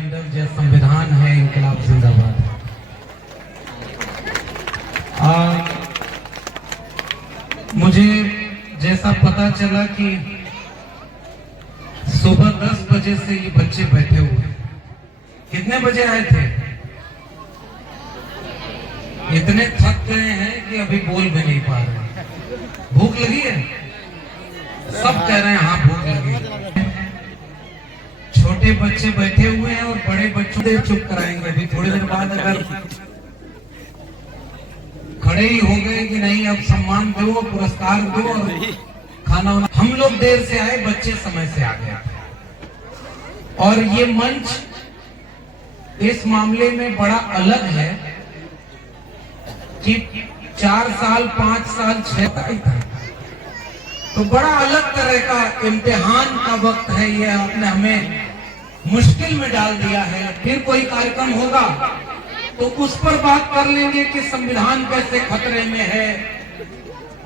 मंडल जय संविधान है, इंकलाब जिंदाबाद। मुझे जैसा पता चला कि सुबह 10 बजे से ये बच्चे बैठे हुए, कितने बजे आए थे? इतने थक गए हैं कि अभी बोल भी नहीं पा रहे। भूख लगी है? सब कह रहे हैं हाँ भूख लगी है। छोटे बच्चे बैठे हुए हैं और बड़े बच्चों से चुप कराएंगे। अभी थोड़ी देर बाद अगर खड़े ही हो गए कि नहीं अब सम्मान दो, पुरस्कार दो और खाना वाना। हम लोग देर से आए, बच्चे समय से आ गए। और ये मंच इस मामले में बड़ा अलग है कि 4 साल 5 साल 6 साल तो बड़ा अलग तरह का इम्तिहान का वक्त है। ये आपने हमें मुश्किल में डाल दिया है। फिर कोई कार्यक्रम होगा तो उस पर बात कर लेंगे कि संविधान कैसे खतरे में है,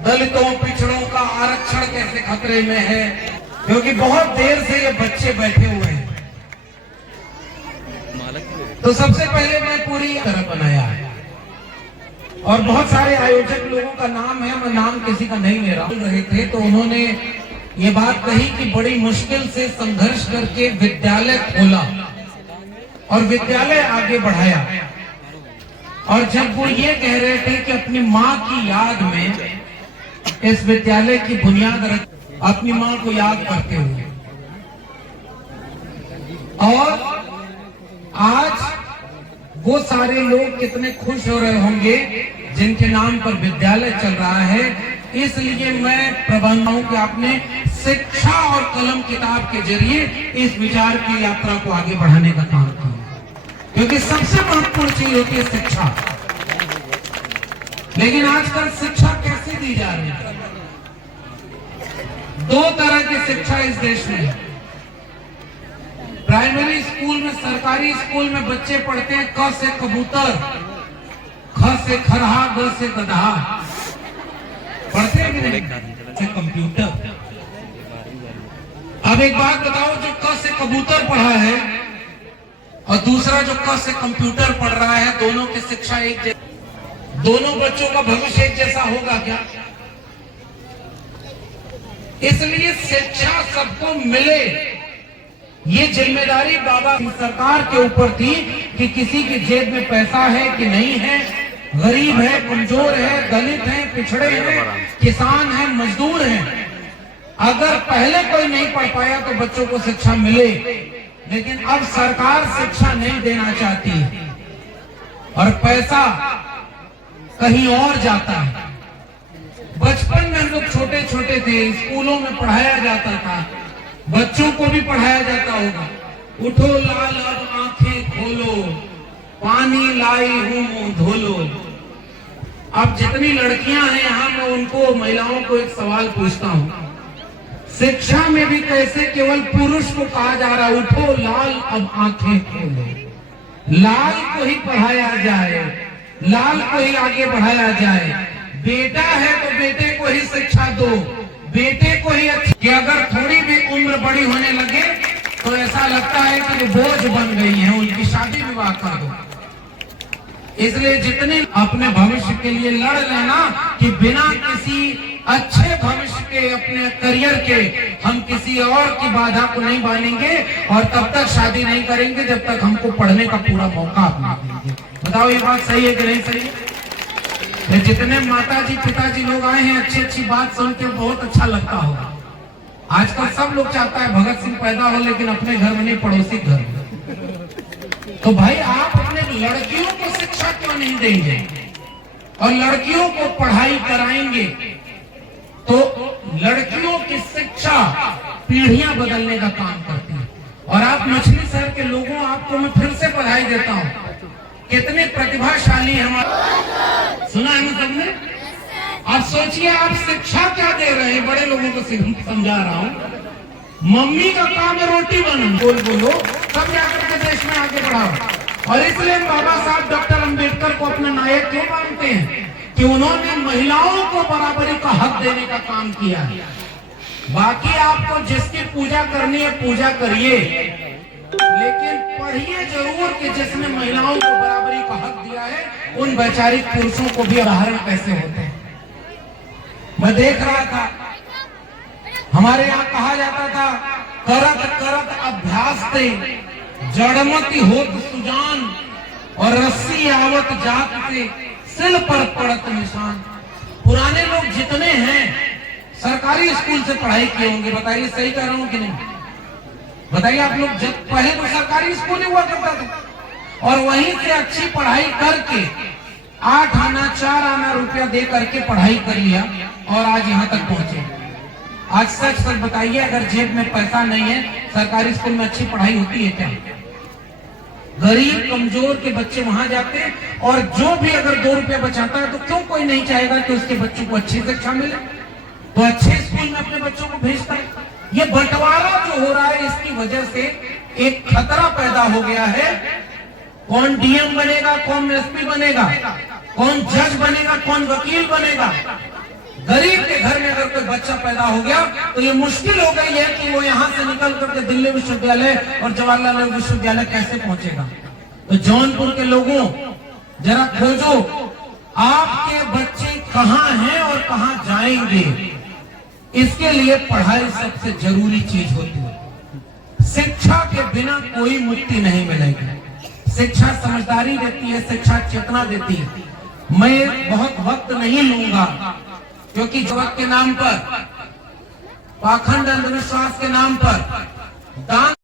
दलितों पिछड़ों का आरक्षण कैसे खतरे में है, क्योंकि बहुत देर से ये बच्चे बैठे हुए हैं। तो सबसे पहले मैं पूरी तरह बनाया है और बहुत सारे आयोजक लोगों का नाम है, मैं नाम किसी का नहीं ले रहे थे तो उन्होंने ये बात कही कि बड़ी मुश्किल से संघर्ष करके विद्यालय खोला और विद्यालय आगे बढ़ाया। और जब वो ये कह रहे थे कि अपनी माँ की याद में इस विद्यालय की बुनियाद रख, अपनी माँ को याद करते हुए, और आज वो सारे लोग कितने खुश हो रहे होंगे जिनके नाम पर विद्यालय चल रहा है। इसलिए मैं प्रबंधकों के आपने शिक्षा और कलम किताब के जरिए इस विचार की यात्रा को आगे बढ़ाने का काम किया, क्योंकि सबसे महत्वपूर्ण चीज होती है शिक्षा। लेकिन आजकल शिक्षा कैसे दी जा रही है? 2 तरह की शिक्षा इस देश में है। प्राइमरी स्कूल में, सरकारी स्कूल में बच्चे पढ़ते हैं क से कबूतर, ख से खरहा, ग से गधा, पढ़ते हैं कि नहीं? से कंप्यूटर। अब एक बात बताओ, जो क से कबूतर पढ़ा है और दूसरा जो क से कंप्यूटर पढ़ रहा है, दोनों की शिक्षा एक जैसी, दोनों बच्चों का भविष्य एक जैसा होगा क्या? इसलिए शिक्षा सबको मिले, ये जिम्मेदारी बाबा की सरकार के ऊपर थी कि किसी की जेब में पैसा है कि नहीं है, गरीब है, कमजोर है, दलित है, पिछड़े हैं, किसान है, मजदूर है। अगर पहले कोई नहीं पढ़ पाया तो बच्चों को शिक्षा मिले, लेकिन अब सरकार शिक्षा नहीं देना चाहती और पैसा कहीं और जाता है। बचपन में हम लोग छोटे छोटे थे, स्कूलों में पढ़ाया जाता था, बच्चों को भी पढ़ाया जाता होगा, उठो लाल अब आंखें खोलो, पानी लाई हूं मुंह धोलो। अब जितनी लड़कियां हैं यहाँ, मैं उनको, महिलाओं को एक सवाल पूछता हूँ, शिक्षा में भी कैसे केवल पुरुष को कहा जा रहा है उठो लाल अब आंखें खोलो? लाल को ही पढ़ाया जाए, लाल को ही आगे बढ़ाया जाए। बेटा है तो बेटे को ही शिक्षा दो, बेटे को ही कि अगर थोड़ी भी उम्र बड़ी होने लगे तो ऐसा लगता है कि वो बोझ बन गई है, उनकी शादी विवाह कर दो। इसलिए जितने अपने भविष्य के लिए लड़ लेना कि बिना किसी अच्छे भविष्य के, अपने करियर के, हम किसी और की बाधा को नहीं बांधेंगे और तब तक शादी नहीं करेंगे जब तक हमको पढ़ने का पूरा मौका आप देंगे। बताओ ये बात सही है कि नहीं सही है? जितने माताजी पिताजी लोग आए हैं, अच्छी अच्छी बात सुन के बहुत अच्छा लगता होगा। आजकल सब लोग चाहता है भगत सिंह पैदा हो, लेकिन अपने घर में नहीं, पड़ोसी घर में। तो भाई आप अपने लड़कियों को शिक्षा क्यों नहीं देंगे और लड़कियों को पढ़ाई कराएंगे? तो लड़कियों की शिक्षा पीढ़ियां बदलने का काम करती है। और आप मछली शहर के लोगों, आपको मैं फिर से बधाई देता हूँ, कितने प्रतिभाशाली हमारे, सुना है ना सबने? अब सोचिए आप शिक्षा क्या दे रहे हैं, बड़े लोगों को समझा रहा हूँ। मम्मी का काम है रोटी बनाना, बोलो सब जाकर के देश में आगे बढ़ाओ। और इसलिए बाबा साहब डॉक्टर अंबेडकर को अपना नायक क्यों मानते हैं? कि उन्होंने महिलाओं को बराबरी का हक देने का काम किया। बाकी आपको जिसकी पूजा करनी है पूजा करिए, लेकिन पढ़िए जरूर कि जिसने महिलाओं को बराबरी का हक दिया है, उन वैचारिक पुरुषों को भी उदाहरण कैसे होते हैं। मैं देख रहा था, हमारे यहाँ कहा जाता था, करत करत अभ्यास ते जड़मती होत सुजान, और रस्सी आवत जात से सिल पर पड़त निशान। पुराने लोग जितने हैं सरकारी स्कूल से पढ़ाई किए होंगे, बताइए सही कह रहा हूं कि नहीं? बताइए आप लोग, जब पहले तो सरकारी स्कूल ही हुआ करता था, और वहीं से अच्छी पढ़ाई करके 8 आना 4 आना रुपया दे करके पढ़ाई कर लिया और आज यहाँ तक पहुंचे। आज सच सच बताइए, अगर जेब में पैसा नहीं है, सरकारी स्कूल में अच्छी पढ़ाई होती है क्या? गरीब कमजोर के बच्चे वहां जाते हैं, और जो भी अगर 2 रुपया बचाता है तो क्यों कोई नहीं चाहेगा कि उसके बच्चों को अच्छी शिक्षा मिले, तो अच्छे स्कूल में अपने बच्चों को भेजता है। ये बंटवारा जो हो रहा है, इसकी वजह से एक खतरा पैदा हो गया है। कौन डीएम बनेगा, कौन एसपी बनेगा, कौन जज बनेगा, कौन वकील बनेगा। गरीब के घर में अगर कोई बच्चा पैदा हो गया तो ये मुश्किल हो गई है कि वो यहाँ से निकल करके दिल्ली विश्वविद्यालय और जवाहरलाल नेहरू विश्वविद्यालय कैसे पहुंचेगा। तो जौनपुर के लोगों, जरा खोजो आपके बच्चे कहाँ हैं और कहाँ जाएंगे। इसके लिए पढ़ाई सबसे जरूरी चीज होती है। शिक्षा के बिना कोई मुक्ति नहीं मिलेगी। शिक्षा समझदारी देती है, शिक्षा चेतना देती है। मैं बहुत वक्त नहीं लूंगा, क्योंकि जगत के नाम पर, पाखंड अंधविश्वास के नाम पर दान